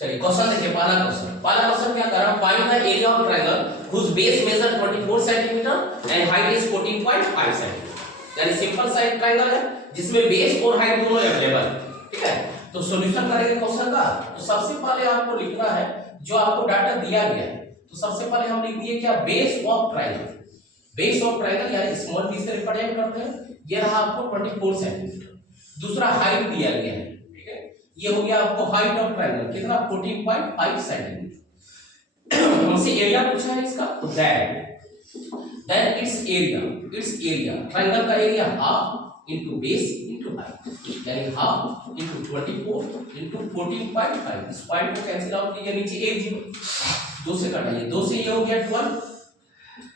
चलिए क्वेश्चन देखिए, पहला क्वेश्चन क्या कर रहा है, find the area of triangle whose base measure 24 centimetre and height is 14.5 centimetre. यानी सिंपल सा एक ट्रायंगल है जिसमें बेस और हाइट दोनों अवेलेबल है, ठीक है। तो सॉल्यूशन करेंगे क्वेश्चन का। तो सबसे पहले आपको लिखना है जो आपको डाटा दिया गया है, तो सबसे पहले हम लिख दिए क्या, base of triangle. Base of triangle यानी स्मॉल बी से रिप्रेजेंट करते हैं, ये रहा आपको 24 सेंटीमीटर। दूसरा हाइट दिया गया है, ठीक है, ये हो गया आपको हाइट ऑफ ट्रायंगल कितना, 14.5 सेंटीमीटर। हमसे एरिया पूछा है इसका, तो दैट इट्स एरिया ट्रायंगल का area half into base into height, यानी हाफ इनटू 24 इनटू 14.5। इस पॉइंट को कैंसिल आउट कीजिए, नीचे 1 0 2 से कटाइए, 2 से ये हो गया 12,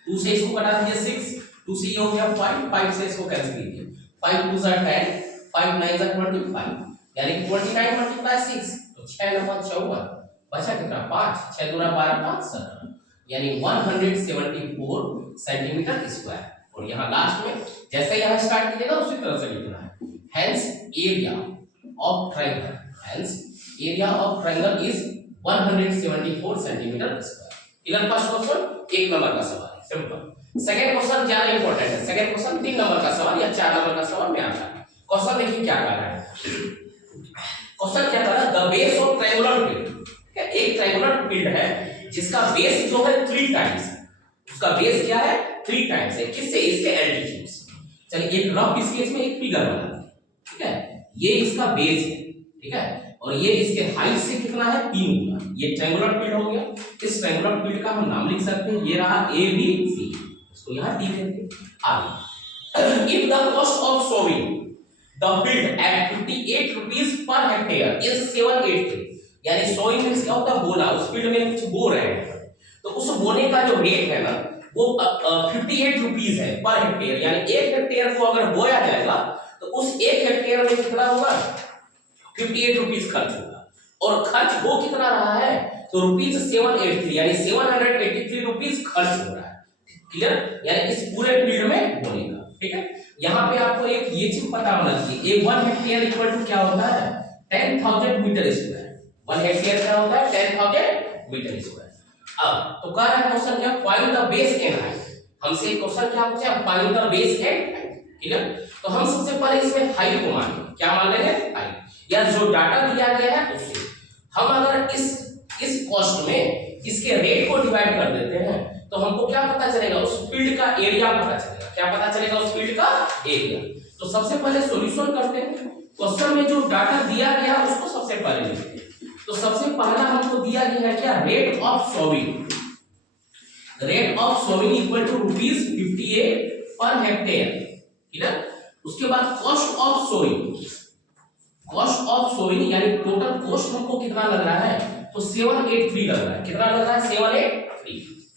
2 से इसको कटा दीजिए 6, 2 से ये हो गया 5, 5 से इसको कैंसिल कीजिए, 5 2 10, 5 9 25, यानी 29 मल्टीप्लाई 6, तो 6 9 54, बचा कितना 5, 6 दूना 12 5 17, यानी 174 सेंटीमीटर स्क्वायर। और यहाँ लास्ट में जैसे यहाँ स्टार्ट कीजिएगा उसी तरह से लिखना है, hence area of triangle is 174 centimetre square. Clear? First question 1 number का सवाल है, सिंपल। सेकंड क्वेश्चन ज्यादा इंपॉर्टेंट है, सेकंड क्वेश्चन 3 नंबर का सवाल या 4 नंबर का सवाल में आता है। क्वेश्चन देखिए क्या कर रहा है, क्वेश्चन क्या कर रहा है, the base of triangular field. एक ट्रायंगुलर फील्ड है जिसका बेस जो है 3 टाइम्स, उसका बेस क्या है 3 टाइम्स है, किससे, इसके एल्टीट्यूड से। चलिए एक रफ स्केच में एक फिगर बना दें, ठीक है, ये इसका बेस है, ठीक है, और ये इसके हाइट से कितना है 3 गुना। ये ट्रायंगुलर फील्ड हो गया। इस ट्रायंगुलर फील्ड का हम नाम लिख सकते हैं, ये रहा ए बी सी, इसको यहां डी देते हैं। आगे if the cost of sowing the field at 58 rupees per hectare is 783, यानी सोइंग मींस क्या होता है, बोना, उस फील्ड में कुछ बो रहे हैं, तो उस बोने का जो रेट है ना वो 58 रुपीस है पर हेक्टेयर, यानी 1 हेक्टेयर को अगर बोया जाएगा तो उस 1 हेक्टेयर में कितना होगा, 58 रुपीस खर्च होगा। और खर्च हो कितना रहा है, तो रुपीस 783, यानी 783 रुपीस खर्च हो रहा है। क्लियर? यानी इस पूरे फील्ड में बोने का, ठीक है। यहाँ पे आपको एक ये चीज पता होना चाहिए, 1 हेक्टेयर इक्वल टू क्या होता है, 10,000 मीटर स्क्वायर। 1 हेक्टेयर क्या होता है, 10,000 मीटर स्क्वायर। अब तो कह रहा है क्वेश्चन क्या, find the base and height. हमसे एक क्वेश्चन क्या पूछा है, find the base and height. ठीक है, तो हम सबसे पहले इसमें हाइट को मान लेंगे, क्या मान लेंगे, हाइट, या जो डाटा दिया गया है उससे हम अगर इस कॉस्ट में इसके रेट को डिवाइड कर देते हैं तो हमको क्या पता चलेगा, उस फील्ड का एरिया पता चलेगा। क्या पता चलेगा, उस फील्ड का एरिया। तो सबसे पहले सॉल्यूशन करते हैं, क्वेश्चन में जो डाटा दिया गया है उसको सबसे पहले लिखते हैं। तो सबसे पहला हमको दिया गया है क्या, rate of sowing. Rate of sowing equal to ₹58 per hectare. ठीक है, उसके बाद cost of sowing, cost of sowing यानी टोटल कॉस्ट हमको कितना लग रहा है, तो 783 लग रहा है। कितना लग रहा है, 783।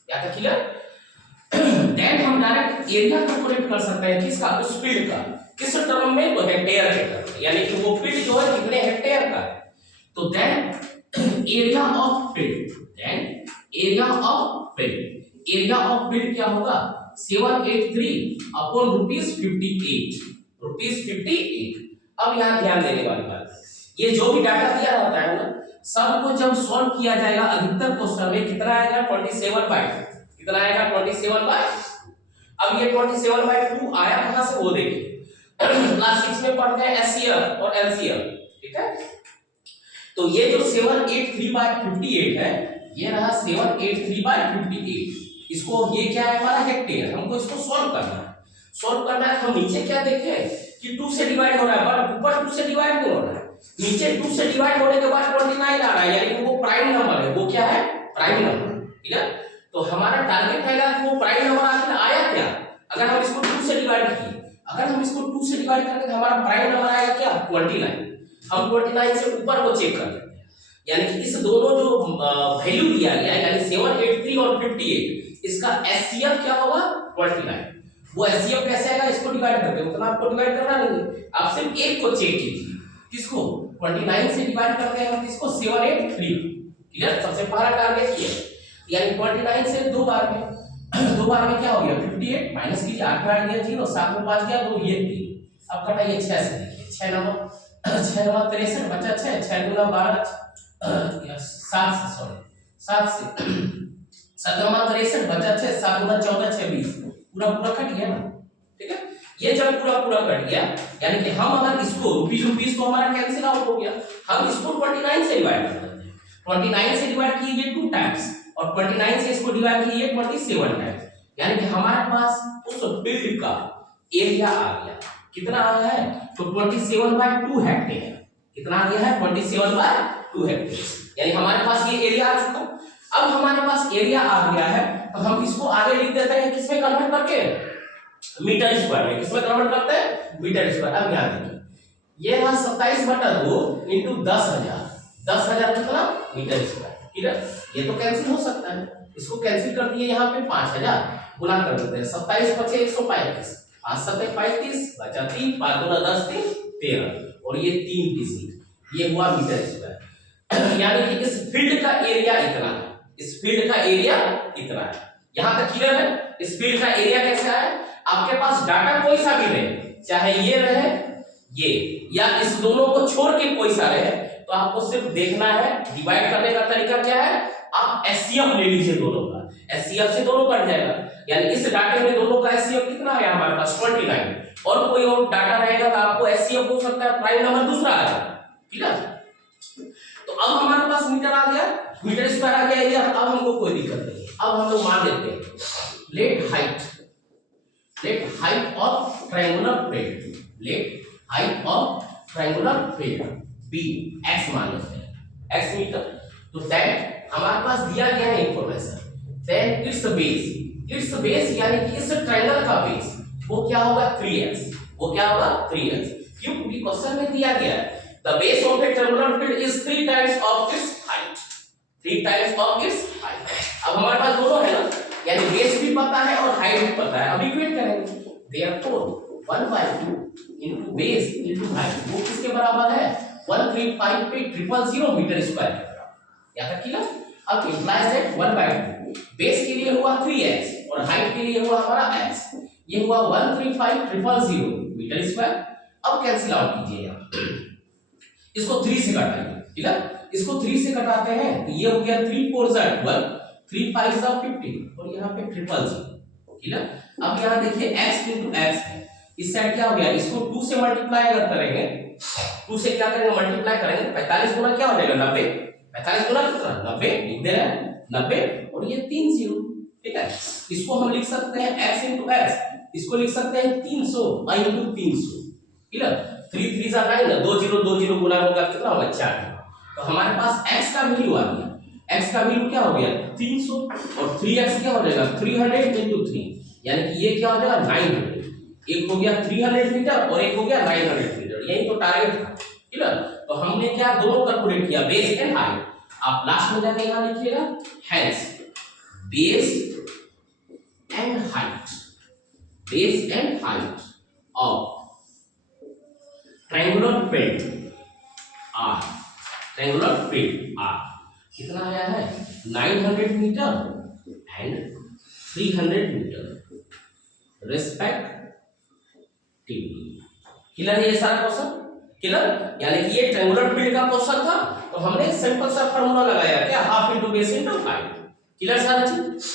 या तो क्लियर। देन हम डायरेक्ट एरिया कैलकुलेट कर सकते हैं, किसका, उस फील्ड का। किस टर्म में, तो हेक्टेयर के टर्म में, यानी कि वो फील्ड जो है कितने हेक्टेयर का है। तो then area of field, then area of field, area of field क्या होगा, 783 अपॉन ₹58, ₹58। अब यहाँ ध्यान देने वाली बात है, ये जो भी डाटा दिया रहता है ना, सबको जब सॉल्व किया जाएगा अधिकतर क्वेश्चन में कितना आएगा, 27/2। कितना आएगा, 27/2। अब ये 27/2 आया कहां से, वो देखिए क्लास 6 में पढ़ते हैं एचसीएफ और एलसीएफ। ठीक है, तो ये जो 783/58 है, ये रहा 783/58। इसको, ये क्या है हमारा हेक्टेयर, हमको इसको सॉल्व करना है। सॉल्व करना है तो हम नीचे क्या देखें कि 2 से डिवाइड हो रहा है, बट ऊपर 2 से डिवाइड क्यों हो रहा है, नीचे 2 से डिवाइड होने के बाद 29 आ रहा है, यानी कि वो प्राइम नंबर है। वो क्या है, प्राइम नंबर। ठीक है, तो हमारा टारगेट रहेगा कि वो प्राइम नंबर आखिर आया क्या, अगर हम इसको 2 से डिवाइड किए, अगर हम इसको 2 से डिवाइड करते तो हमारा प्राइम नंबर आएगा क्या, 29। हम 29 से ऊपर को चेक कर लेते हैं, यानी कि इस दोनों जो वैल्यू दिया गया है, यानी 783 और 58, इसका एचसीएफ क्या होगा, 29। वो एचसीएफ कैसे आएगा, इसको डिवाइड करते हैं, उतना आपको डिवाइड करना नहीं है, आप सिर्फ एक को चेक कीजिए। किसको, 29 से डिवाइड करते हैं किसको, 783। क्लियर, सबसे पहला टारगेट ये है, यानी 29 से 2 बार में, 2 बार में क्या हो गया, 58 माइनस कीजिए, 8 में 8 गया 0, 7 में 5 गया 2, ये 3। अब घटाइए 6 से, देखिए 6 नंबर 63 बचा 6, 6 गुना 12, 7 से, सॉरी 7 से 7 63 बचा 6, 7 गुना 14 6 20, पूरा पूरा कट गया ना, ठीक है। ये जब पूरा पूरा कट गया यानी कि हम अगर इसको रुपीस तो हमारा कैंसिल आउट हो गया, हम इसको 29 से डिवाइड कर देते हैं। 29 से डिवाइड कीजिए 2 टाइम्स और 29 से इसको डिवाइड कीजिए 27 टाइम्स, यानी कि हमारे पास उस फील्ड का एरिया आ गया। कितना आया है? तो 27/2 हेक्टेयर। कितना आ गया है? 27/2 हेक्टेयर, यानी हमारे पास ये एरिया आ चुका। अब हमारे पास एरिया आ गया है तो हम इसको आगे लिख देते हैं किसमें कन्वर्ट करके? मीटर स्क्वायर में। किसमें कन्वर्ट करते हैं? Metre square. अब ध्यान देखिए, ये है 27/2 इंटू 10,000। 10,000 कितना? Metre square. ठीक है, ये तो कैंसिल हो सकता है, इसको कैंसिल कर दिए, यहाँ पे 5000 गुना कर देते हैं। 27 × 135, 5 7 35 बचा 3, 5 2 10 3 13 और ये 3 डिजिट, ये हुआ मीटर स्क्वायर। यानी कि इस फील्ड का एरिया इतना है, इस फील्ड का एरिया इतना है। यहां तक क्लियर है? इस फील्ड का एरिया कैसे है? आपके पास डाटा कोई सा भी रहे, चाहे ये रहे ये या इस दोनों को छोड़ के कोई सा रहे, तो आपको सिर्फ देखना है डिवाइड करने का तरीका क्या है। आप एचसीएफ ले लीजिए दोनों का, एचसीएफ से दोनों कट जाएगा, यानी इस डाटे में दोनों का एचसीएफ कितना है हमारे पास 29, और कोई और डाटा रहेगा तो आपको एचसीएफ हो सकता है प्राइम नंबर दूसरा आ जाए। ठीक है, तो अब हमारे पास मीटर आ गया, मीटर स्क्वायर आ गया एरिया। अब हमको कोई दिक्कत नहीं है, अब हम लोग मान लेते हैं let height of triangular plate, let height of triangular plate be x मान लेते हैं, x मीटर। तो दैट हमारे पास दिया गया है इंफॉर्मेशन, देन इट्स बेस यानी कि इस ट्रायंगल का बेस वो क्या होगा 3x, वो क्या होगा 3x, क्योंकि क्वेश्चन में दिया गया है the base of A triangular plate is 3 times of its height, 3 times of its height. अब हमारे पास दोनों है ना, यानी बेस भी पता है और हाइट भी पता है। अब इक्वेट करेंगे, therefore 1/2 into base into height वो किसके बराबर है? 135,000 मीटर स्क्वायर के बराबर। याद रखिएगा। अब इंप्लाइज दैट 1/2 बेस के लिए हुआ 3x और हाइट के लिए हुआ हमारा x, ये हुआ 135,000 मीटर स्क्वायर। अब कैंसिल आउट कीजिए, यहां इसको 3 से काटिए। ठीक है, इसको 3 से कटाते हैं तो ये हो गया 3 4 12, 3 5 50 और यहाँ पे 000। ठीक है, अब यहाँ देखिए x into x है, इस साइड क्या हो गया, इसको 2 से मल्टीप्लाई अगर करेंगे, 2 से क्या करेंगे मल्टीप्लाई करेंगे, 45 गुना क्या हो जाएगा 90, 45 गुना कितना 90 लिख दे रहे हैं 90 और ये 3 0। ठीक है, इसको हम लिख सकते हैं x into x, इसको लिख सकते हैं 300 into 300। ठीक है, 3 3 जा 9, 2 0 2 0 गुना होगा कितना होगा 4। तो हमारे पास x का वैल्यू आ गया, x का वैल्यू क्या हो गया 300 और 3x क्या हो जाएगा 300 into 3, यानी कि ये क्या हो जाएगा 900। एक हो गया 300 मीटर और एक हो गया 900 मीटर, यही तो टारगेट था। ठीक है, तो हमने क्या दोनों कैलकुलेट किया बेस एंड हाइट। आप लास्ट में जाके यहां लिखिएगा hence base and height, base and height of triangular plate are, triangular plate are कितना आया है 900 metre and 300 metre respectively. Clear है ये सारा क्वेश्चन? क्लियर, यानी कि ये ट्रायंगुलर प्लेट का क्वेश्चन था तो हमने सिंपल सा फार्मूला लगाया क्या, half into base into height. Clear सारा चीज?